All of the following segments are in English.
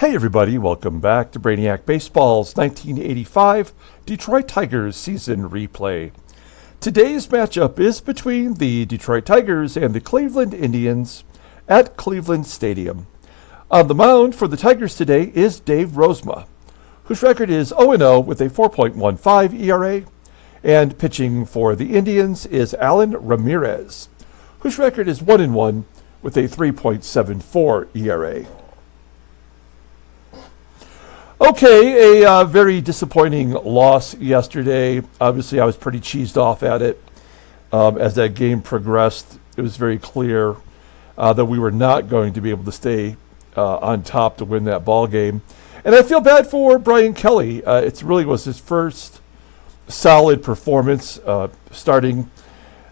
Hey everybody, welcome back to Brainiac Baseball's 1985 Detroit Tigers season replay. Today's matchup is between the Detroit Tigers and the Cleveland Indians at Cleveland Stadium. On the mound for the Tigers today is Dave Rozema, whose record is 0-0 with a 4.15 ERA, and pitching for the Indians is Allan Ramirez, whose record is 1-1 with a 3.74 ERA. Okay, a very disappointing loss yesterday. Obviously, I was pretty cheesed off at it. As that game progressed, it was very clear that we were not going to be able to stay on top to win that ball game. And I feel bad for Brian Kelly. It really was his first solid performance starting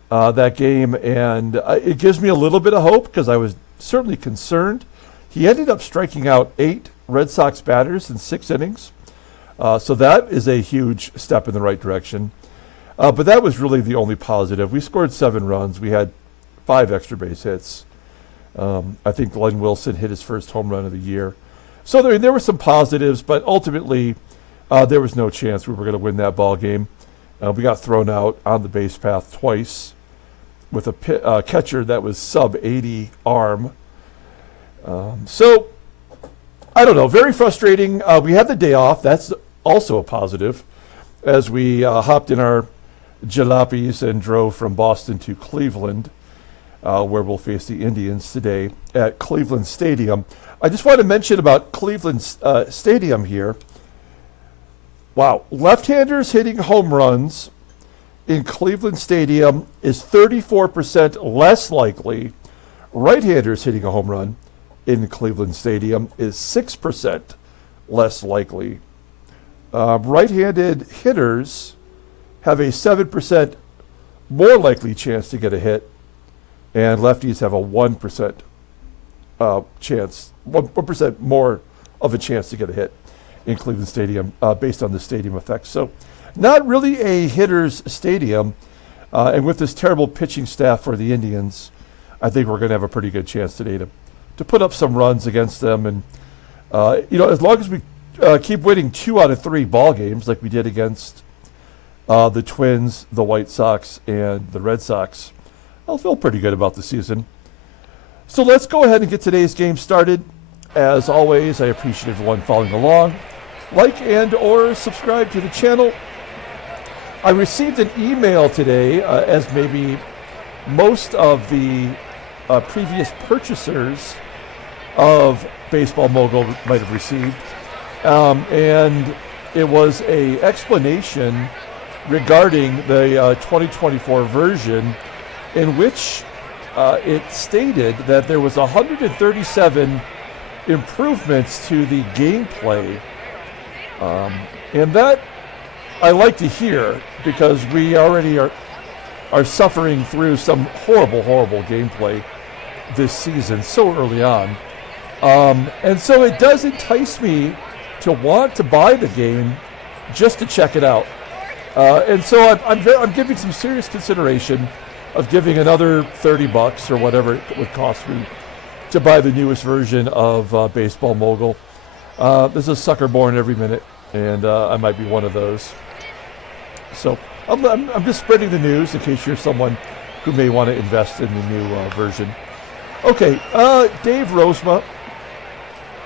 that game. And it gives me a little bit of hope because I was certainly concerned. He ended up striking out 8 Red Sox batters in 6 innings. So that is a huge step in the right direction. But that was really the only positive. We scored 7 runs. We had 5 extra base hits. I think Glenn Wilson hit his first home run of the year. So there were some positives, but ultimately there was no chance we were going to win that ball game. We got thrown out on the base path twice with a catcher that was sub-80 arm. So I don't know, very frustrating. We had the day off. That's also a positive as we hopped in our jalopies and drove from Boston to Cleveland, where we'll face the Indians today at Cleveland Stadium. I just want to mention about Cleveland Stadium here. Wow, left-handers hitting home runs in Cleveland Stadium is 34% less likely. Right-handers hitting a home run in Cleveland Stadium is 6% less likely. Right-handed hitters have a 7% more likely chance to get a hit, and lefties have a 1% chance, 1% more of a chance to get a hit in Cleveland Stadium based on the stadium effect. So not really a hitter's stadium, and with this terrible pitching staff for the Indians, I think we're going to have a pretty good chance today to put up some runs against them. And, as long as we keep winning 2 out of 3 ball games like we did against the Twins, the White Sox, and the Red Sox, I'll feel pretty good about the season. So let's go ahead and get today's game started. As always, I appreciate everyone following along. Like and or subscribe to the channel. I received an email today, as maybe most of the previous purchasers of Baseball Mogul might have received, and it was a explanation regarding the 2024 version, in which it stated that there was 137 improvements to the gameplay, and that I like to hear because we already are suffering through some horrible gameplay this season so early on. And so it does entice me to want to buy the game just to check it out. And so I'm giving some serious consideration of giving another $30 or whatever it would cost me to buy the newest version of Baseball Mogul. There's a sucker born every minute, and I might be one of those. So I'm just spreading the news in case you're someone who may want to invest in the new version. Okay, Dave Rozema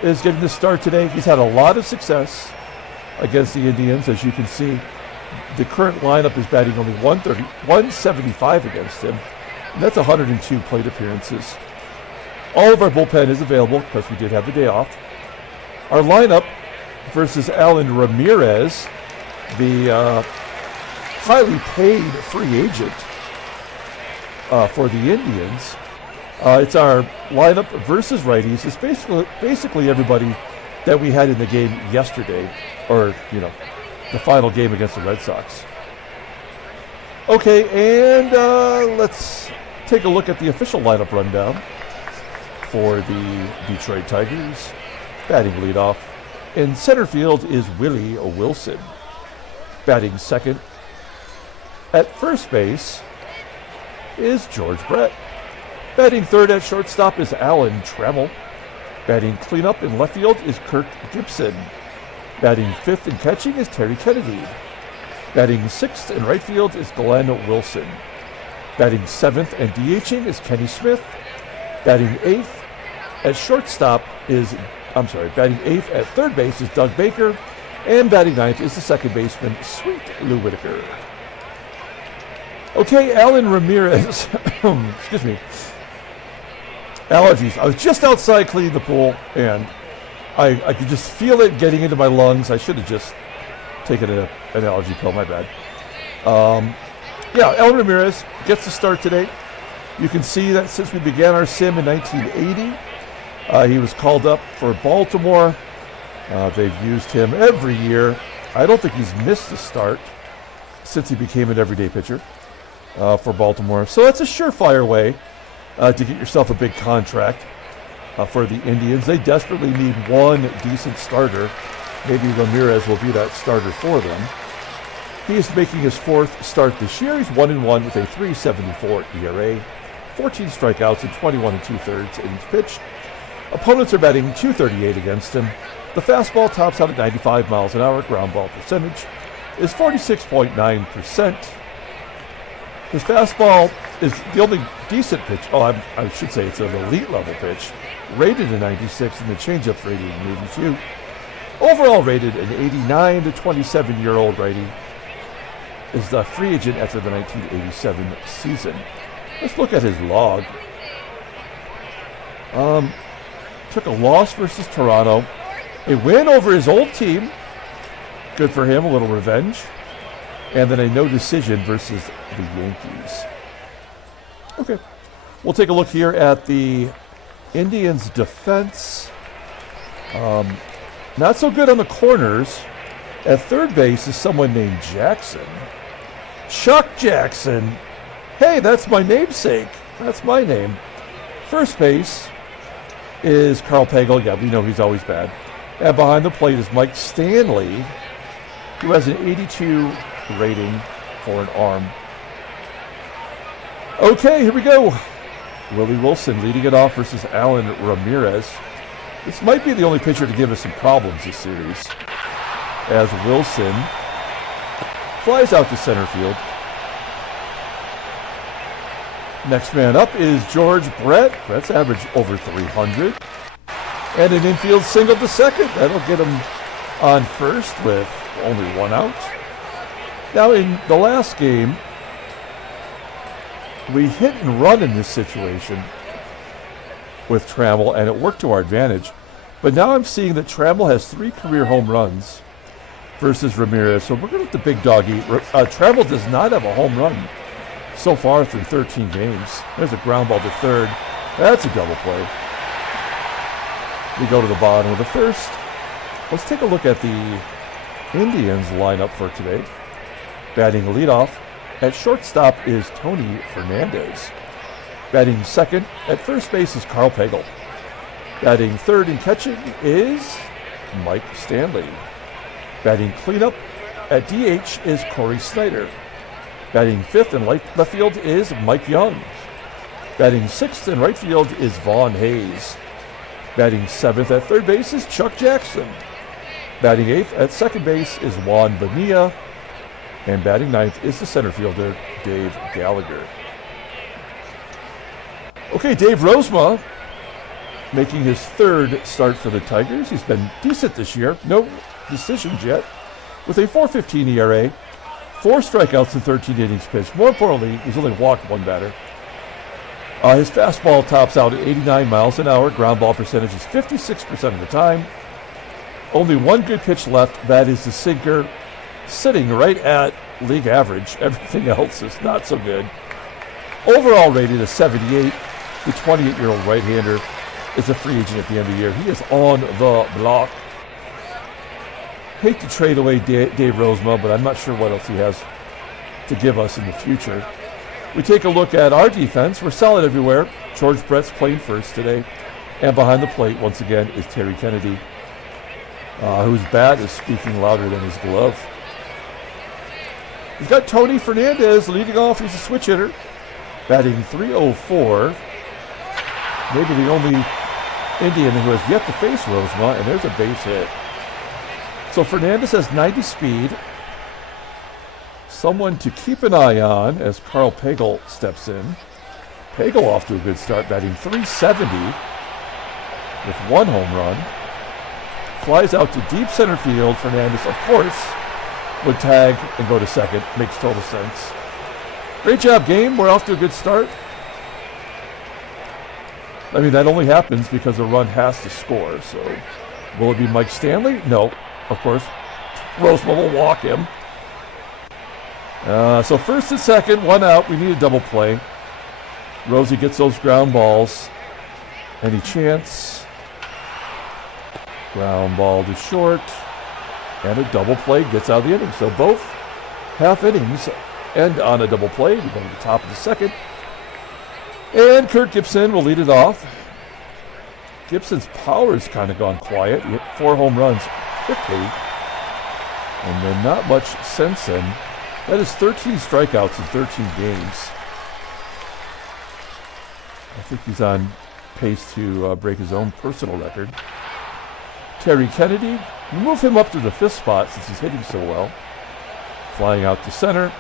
is getting the start today. He's had a lot of success against the Indians, as you can see. The current lineup is batting only 175 against him, and that's 102 plate appearances. All of our bullpen is available because we did have the day off. Our lineup versus Allan Ramirez, the highly paid free agent for the Indians. It's our lineup versus righties. It's basically everybody that we had in the game yesterday, or the final game against the Red Sox. Okay, and let's take a look at the official lineup rundown for the Detroit Tigers. Batting leadoff in center field is Willie Wilson. Batting second at first base is George Brett. Batting third at shortstop is Allan TRAMMELL. Batting cleanup in left field is Kirk GIBSON. Batting fifth and catching is Terry Kennedy. Batting sixth in right field is Glenn Wilson. Batting seventh and DHing is Kenny Smith. Batting eighth at shortstop is, batting eighth at third base is Doug Baker. And batting ninth is the second baseman, Sweet Lou Whitaker. Okay, Allan Ramirez. Excuse me. Allergies. I was just outside cleaning the pool, and I could just feel it getting into my lungs. I should have just taken an allergy pill. My bad. Allan Ramirez gets the start today. You can see that since we began our sim in 1980, he was called up for Baltimore. They've used him every year. I don't think he's missed a start since he became an everyday pitcher for Baltimore. So that's a surefire way to get yourself a big contract for the Indians. They desperately need one decent starter. Maybe Ramirez will be that starter for them. He is making his fourth start this year. He's 1-1 with a 3.74 ERA, 14 strikeouts and 21 2/3 innings pitched. Opponents are batting .238 against him. The fastball tops out at 95 miles an hour. Ground ball percentage is 46.9%. His fastball is the only decent pitch. I should say it's an elite level pitch. Rated a 96 and the changeup's rated an 82. Overall rated an 89. The 27-year-old righty is the free agent after the 1987 season. Let's look at his log. Took a loss versus Toronto. A win over his old team. Good for him, a little revenge. And then a no decision versus the Yankees. Okay. We'll take a look here at the Indians' defense. Not so good on the corners. At third base is someone named Jackson. Chuck Jackson. Hey, that's my namesake. That's my name. First base is Karl PAGEL. Yeah, we know he's always bad. And behind the plate is Mike Stanley, who has an 82 rating for an arm. Okay, here we go. Willie Wilson leading it off versus Allan Ramirez. This might be the only pitcher to give us some problems this series, as Wilson flies out to center field. Next man up is George Brett. Brett's averaged over 300. And an infield single to second. That'll get him on first with only one out. Now in the last game, we hit and run in this situation with Trammell, and it worked to our advantage. But now I'm seeing that Trammell has 3 career home runs versus Ramirez. So we're going to let the big dog eat. Trammell does not have a home run so far through 13 games. There's a ground ball to third. That's a double play. We go to the bottom of the first. Let's take a look at the Indians lineup for today. Batting leadoff at shortstop is Tony Fernandez. Batting second at first base is Karl PAGEL. Batting third and catching is Mike Stanley. Batting cleanup at DH is Cory SNYDER. Batting fifth in left field is Mike Young. Batting sixth in right field is Vaughn Hayes. Batting seventh at third base is Chuck Jackson. Batting eighth at second base is Juan Bonilla. And batting ninth is the center fielder, Dave Gallagher. Okay, Dave Rozema making his third start for the Tigers. He's been decent this year. No decisions yet. With a 4.15 ERA, 4 strikeouts and 13 innings pitched. More importantly, he's only walked one batter. His fastball tops out at 89 miles an hour. Ground ball percentage is 56% of the time. Only one good pitch left. That is the sinker, sitting right at league average. Everything else is not so good. Overall rated a 78. The 28-year-old right-hander is a free agent at the end of the year. He is on the block. Hate to trade away Dave Rozema, but I'm not sure what else he has to give us in the future. We take a look at our defense. We're solid everywhere. George Brett's playing first today. And behind the plate, once again, is Terry Kennedy, whose bat is speaking louder than his glove. He's got Tony Fernandez leading off. He's a switch hitter, batting .304. Maybe the only Indian, who has yet to face Rozema, and there's a base hit. So Fernandez has 90 speed. Someone to keep an eye on as Karl PAGEL steps in. PAGEL off to a good start, batting .370 with 1 home run. Flies out to deep center field. Fernandez, of course, would tag and go to second. Makes total sense. Great job, game. We're off to a good start. I mean, that only happens because a run has to score. So, will it be Mike Stanley? No, of course. Rozema will walk him. So first and second, 1 out. We need a double play. Rosie gets those ground balls. Any chance? Ground ball to short. And a double play gets out of the inning. So both half innings end on a double play. We go to the top of the second. And Kirk GIBSON will lead it off. GIBSON's power has kind of gone quiet. He hit 4 home runs quickly. And then not much since then. That is 13 strikeouts in 13 games. I think he's on pace to break his own personal record. Terry Kennedy, move him up to the 5th spot since he's hitting so well. Flying out to center.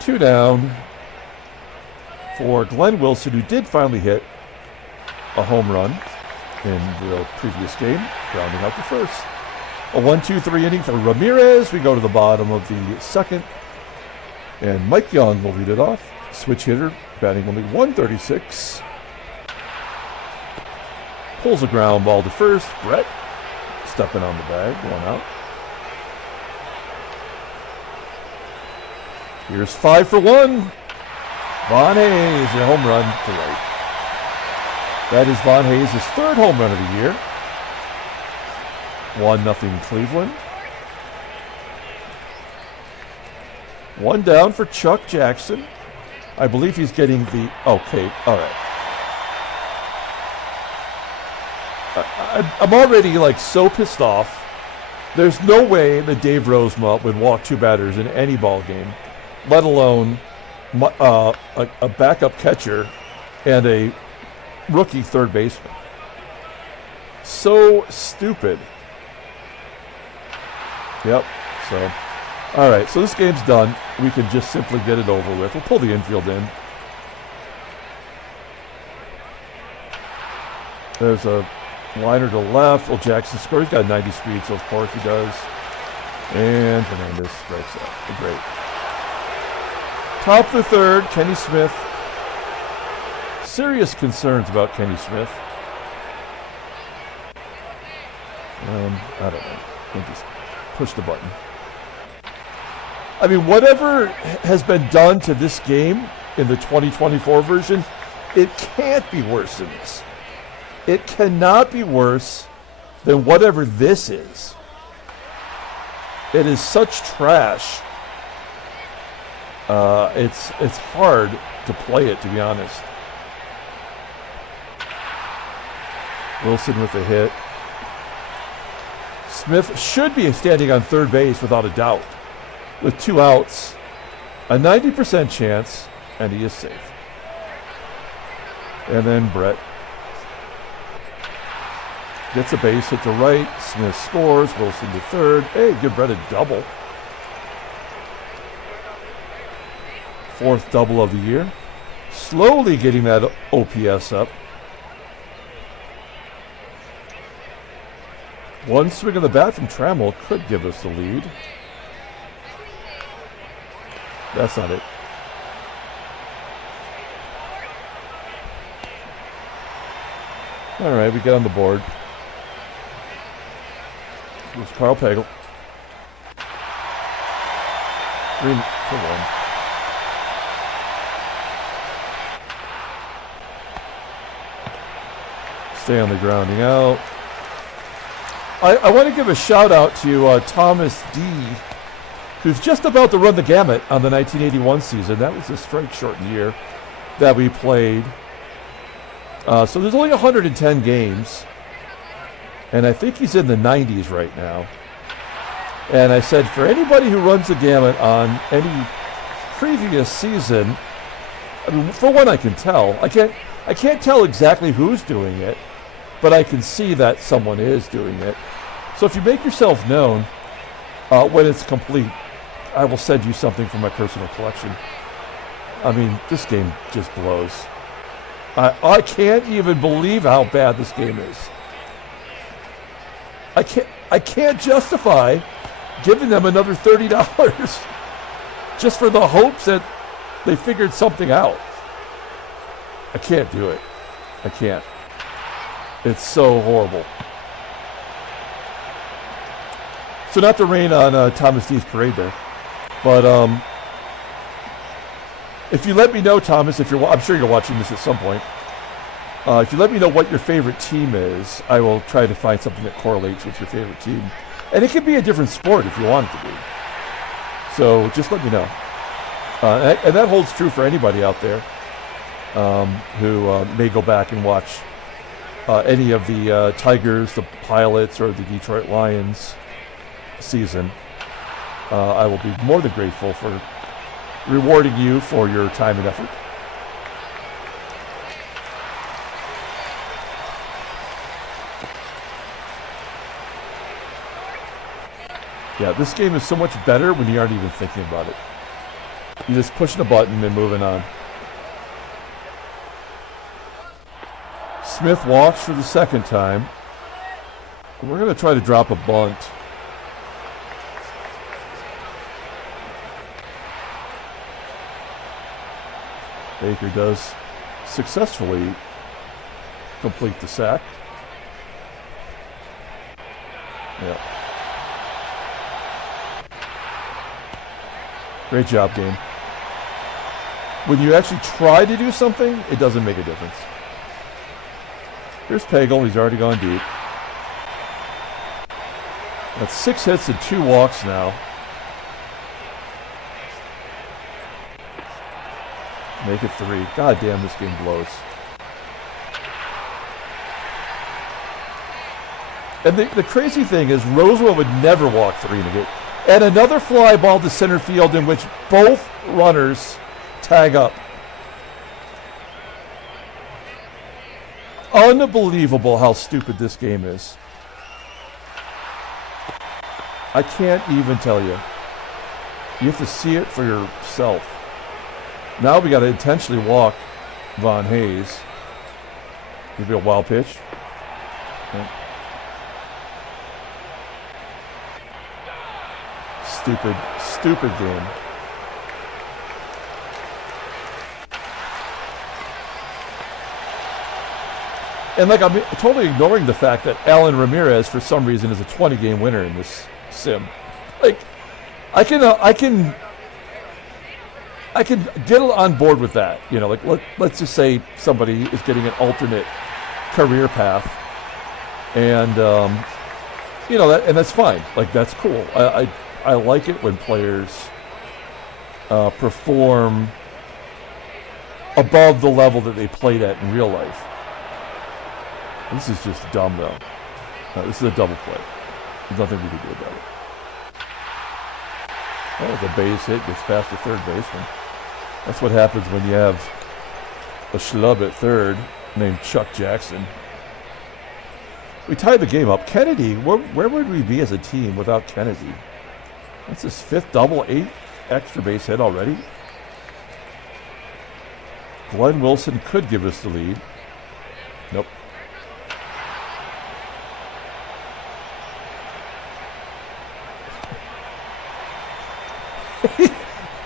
2 down for Glenn Wilson, who did finally hit a home run in the previous game, grounding out to first. A 1-2-3 inning for Ramirez. We go to the bottom of the second. And Mike Young will lead it off. Switch hitter, batting only .136. Pulls a ground ball to first. Brett stepping on the bag, 1 out. Here's 5 for 1. Von Hayes, a home run to right. That is Von Hayes' 3rd home run of the year. 1-0 Cleveland. 1 down for Chuck Jackson. I believe he's getting the... Okay, all right. I'm already like so pissed off. There's no way that Dave Rozema would walk 2 batters in any ball game, let alone a backup catcher and a rookie third baseman. So stupid. Yep. So, all right. So this game's done. We can just simply get it over with. We'll pull the infield in. There's a liner to left. Well, Jackson scores. He's got 90 speed, so of course he does. And Fernandez strikes out. Great. Top of the 3rd, Kenny Smith. Serious concerns about Kenny Smith. I don't know. We'll just push the button. I mean, whatever has been done to this game in the 2024 version, it can't be worse than this. It cannot be worse than whatever this is. It is such trash. It's hard to play it, to be honest. Wilson with a hit. Smith should be standing on 3rd base without a doubt. With 2 outs, a 90% chance, and he is safe. And then Brett gets a base hit to right. Smith scores. Wilson to 3rd. Hey, give Brett a double. 4th double of the year. Slowly getting that OPS up. 1 swing of the bat from Trammell could give us the lead. That's not it. All right, we get on the board. Here's Karl PAGEL. 3 for 1. Stay on the grounding out. I want to give a shout out to Thomas D, who's just about to run the gamut on the 1981 season. That was the strike-shortened year that we played. So there's only 110 games, and I think he's in the 90s right now. And I said, for anybody who runs the gamut on any previous season, I mean, for one, I can tell. I can't tell exactly who's doing it, but I can see that someone is doing it. So if you make yourself known, when it's complete, I will send you something from my personal collection. I mean, this game just blows. I can't even believe how bad this game is. I can't justify giving them another $30 just for the hopes that they figured something out. I can't do it. I can't. It's so horrible. So not to rain on Thomas D's parade there, but if you let me know, Thomas, I'm sure you're watching this at some point. If you let me know what your favorite team is, I will try to find something that correlates with your favorite team. And it could be a different sport if you want it to be. So just let me know. And that holds true for anybody out there who may go back and watch any of the Tigers, the Pilots, or the Detroit Lions season. I will be more than grateful for rewarding you for your time and effort. Yeah, this game is so much better when you aren't even thinking about it. You're just pushing a button and moving on. Smith walks for the second time. We're going to try to drop a bunt. Baker does successfully complete the sack. Yeah. Great job, game. When you actually try to do something, it doesn't make a difference. Here's Pagel. He's already gone deep. That's 6 hits and 2 walks now. Make it 3. God damn, this game blows. And the crazy thing is, Rozema would never walk 3 in a game. And another fly ball to center field in which both runners tag up. Unbelievable how stupid this game is. I can't even tell you. You have to see it for yourself. Now we got to intentionally walk Von Hayes. Maybe a wild pitch. Okay. Stupid game. And like, I'm totally ignoring the fact that Allan Ramirez, for some reason, is a 20-game winner in this sim. Like, I can get on board with that. You know, like let's just say somebody is getting an alternate career path, and you know and that's fine. Like, that's cool. I like it when players perform above the level that they played at in real life. This is just dumb, though. This is a double play. There's nothing we can do about it. Oh, the base hit gets past the third baseman. That's what happens when you have a schlub at third named Chuck Jackson. We tied the game up. Kennedy, where would we be as a team without Kennedy? That's his 5th double, 8th extra base hit already. Glenn Wilson could give us the lead. Nope.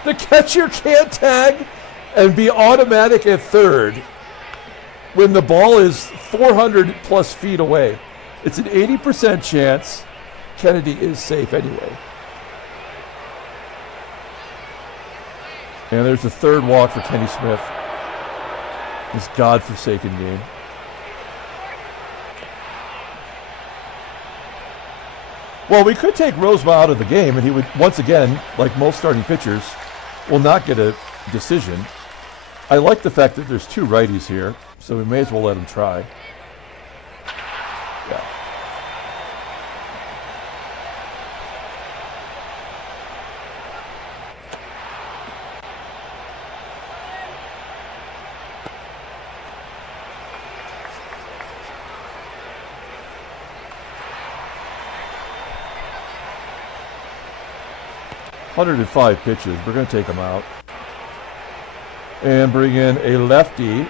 The catcher can't tag and be automatic at third when the ball is 400 plus feet away. It's an 80% chance Kennedy is safe anyway. And there's the third walk for Kenny Smith. This godforsaken game. Well, we could take Rozema out of the game, and he would, once again, like most starting pitchers, will not get a decision. I like the fact that there's 2 righties here, so we may as well let him try. Yeah. 105 pitches. We're going to take him out. And bring in a lefty.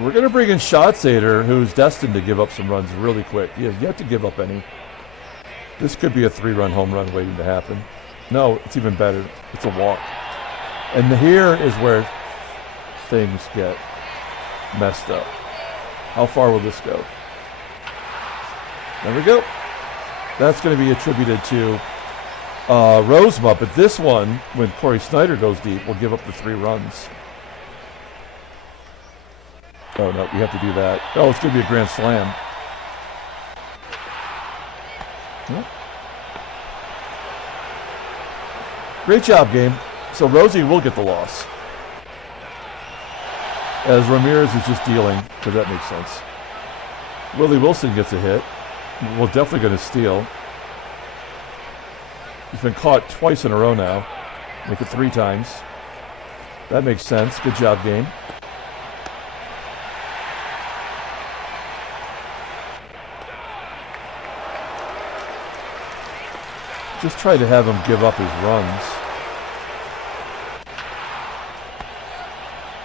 We're going to bring in SNYDER, who's destined to give up some runs really quick. He has yet to give up any. This could be a 3-run home run waiting to happen. No, it's even better. It's a walk. And here is where things get messed up. How far will this go? There we go. That's going to be attributed to Rozema, but this one, when Cory SNYDER goes deep, will give up the 3 runs. Oh, no, we have to do that. Oh, it's going to be a grand slam. Yeah. Great job, game. So Rosie will get the loss. As Ramirez is just dealing, because that makes sense. Willie Wilson gets a hit. We're definitely going to steal. He's been caught twice in a row now. Make it 3 times. That makes sense. Good job, game. Just try to have him give up his runs.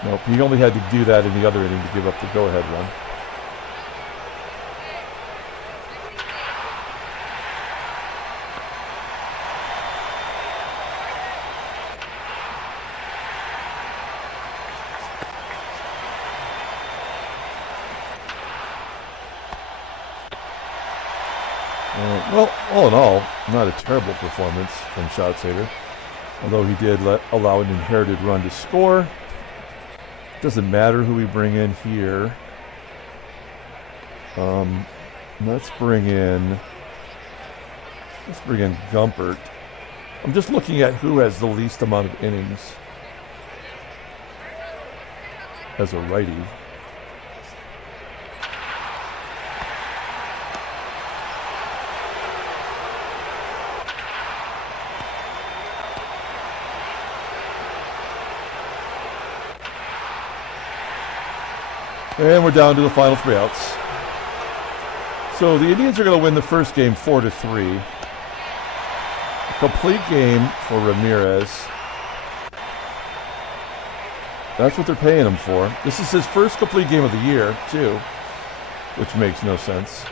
Nope, he only had to do that in the other inning to give up the go-ahead run. Well, all in all, not a terrible performance from SNYDER, although he did allow an inherited run to score. Doesn't matter who we bring in here. Let's bring in Gumpert. I'm just looking at who has the least amount of innings as a righty. And we're down to the final 3 outs. So the Indians are going to win the first game 4-3. A complete game for Ramirez. That's what they're paying him for. This is his first complete game of the year, too, which makes no sense.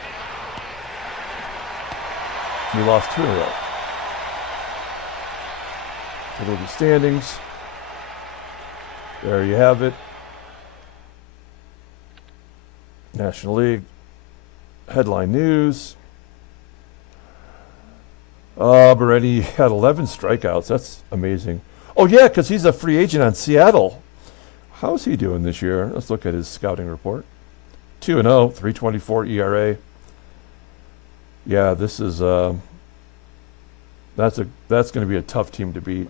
We lost 2 in a row. So go to the standings. There you have it. National League headline news. Beretti had 11 strikeouts. That's amazing. Oh, yeah, because he's a free agent on Seattle. How's he doing this year? Let's look at his scouting report. 2-0, 3.24 ERA. Yeah, this is that's going to be a tough team to beat.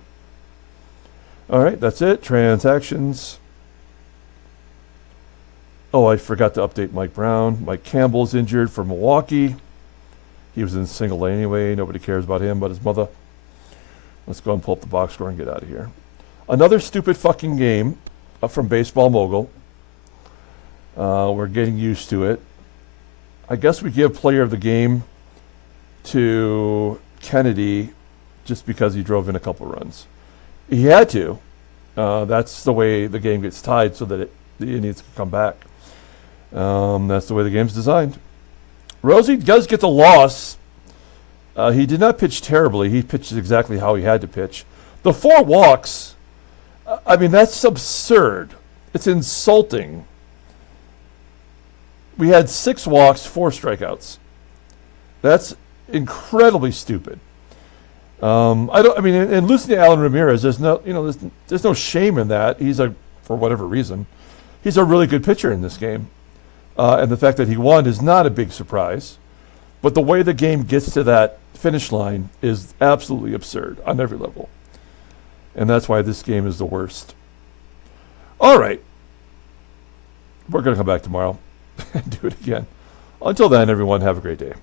All right, that's it. Transactions. Oh, I forgot to update Mike Brown. Mike Campbell's injured for Milwaukee. He was in single A anyway. Nobody cares about him but his mother. Let's go and pull up the box score and get out of here. Another stupid fucking game from Baseball Mogul. We're getting used to it. I guess we give player of the game to Kennedy just because he drove in a couple runs. He had to. That's the way the game gets tied so that the Indians can come back. That's the way the game's designed. Rosie does get the loss. He did not pitch terribly. He pitched exactly how he had to pitch. The 4 walks, I mean, that's absurd. It's insulting. We had 6 walks, 4 strikeouts. That's incredibly stupid. And losing to Allan Ramirez, there's no shame in that. For whatever reason, he's a really good pitcher in this game. And the fact that he won is not a big surprise. But the way the game gets to that finish line is absolutely absurd on every level. And that's why this game is the worst. All right. We're going to come back tomorrow and do it again. Until then, everyone, have a great day.